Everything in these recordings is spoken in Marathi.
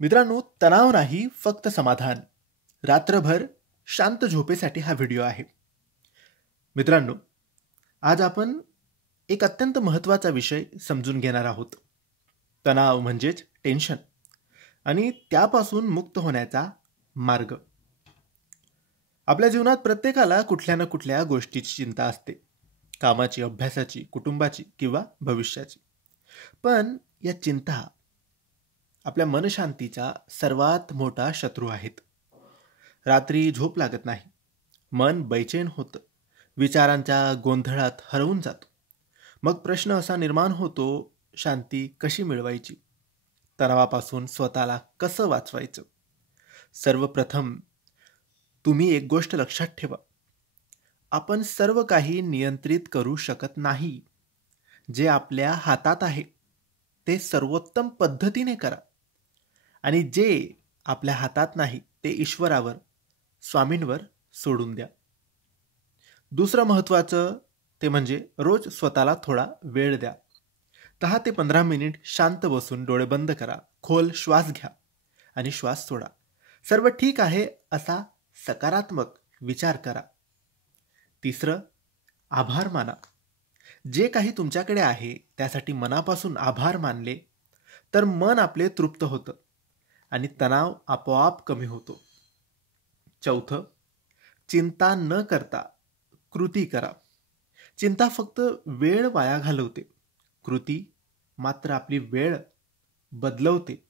मित्रांनो, तणाव नाही फक्त समाधान. रात्रभर शांत झोपेसाठी हा व्हिडिओ आहे. मित्रांनो, आज आपण एक अत्यंत महत्त्वाचा विषय समजून घेणार आहोत. तणाव म्हणजेच टेन्शन आणि त्यापासून मुक्त होण्याचा मार्ग. आपल्या जीवनात प्रत्येकाला कुठल्या ना कुठल्या गोष्टीची चिंता असते. कामाची, अभ्यासाची, कुटुंबाची किंवा भविष्याची. पण या चिंता आपल्या मनशांतीचा सर्वात मोठा शत्रू आहेत. रात्री झोप लागत नाही. मन बैचेन होतं. विचारांच्या गोंधळात हरवून जातो. मग प्रश्न असा निर्माण होतो, शांती कशी मिळवायची? तणावापासून स्वतःला कसं वाचवायचं? सर्वप्रथम तुम्ही एक गोष्ट लक्षात ठेवा. आपण सर्व काही नियंत्रित करू शकत नाही. जे आपल्या हातात आहे ते सर्वोत्तम पद्धतीने करा. आणि जे आपल्या हातात नाही ते ईश्वरावर, स्वामींवर सोडून द्या. दुसरं महत्त्वाचं ते म्हणजे रोज स्वतःला थोडा वेळ द्या. 10 ते 15 मिनिट शांत बसून डोळे बंद करा. खोल श्वास घ्या आणि श्वास सोडा. सर्व ठीक आहे असा सकारात्मक विचार करा. तिसरं, आभार माना. जे काही तुमच्याकडे आहे त्यासाठी मनापासून आभार मानले तर मन आपले तृप्त होतं आणि तणाव आपोआप कमी होतो. चौथं, चिंता न करता कृती करा. चिंता फक्त वेळ वाया घालवते. कृती मात्र आपली वेळ बदलवते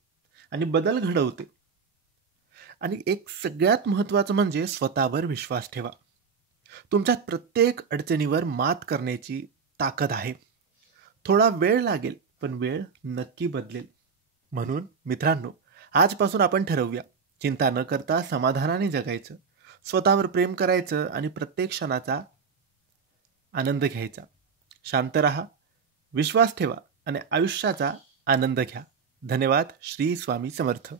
आणि बदल घडवते. आणि एक सगळ्यात महत्त्वाचं म्हणजे स्वतःवर विश्वास ठेवा. तुमच्यात प्रत्येक अडचणीवर मात करण्याची ताकद आहे. थोडा वेळ लागेल पण वेळ नक्की बदलेल. म्हणून मित्रांनो, आजपासून आपण ठरवूया, चिंता न करता समाधानाने जगायचं, स्वतःवर प्रेम करायचं आणि प्रत्येक क्षणाचा आनंद घ्यायचा. शांत रहा, विश्वास ठेवा आणि आयुष्याचा आनंद घ्या. धन्यवाद. श्री स्वामी समर्थ.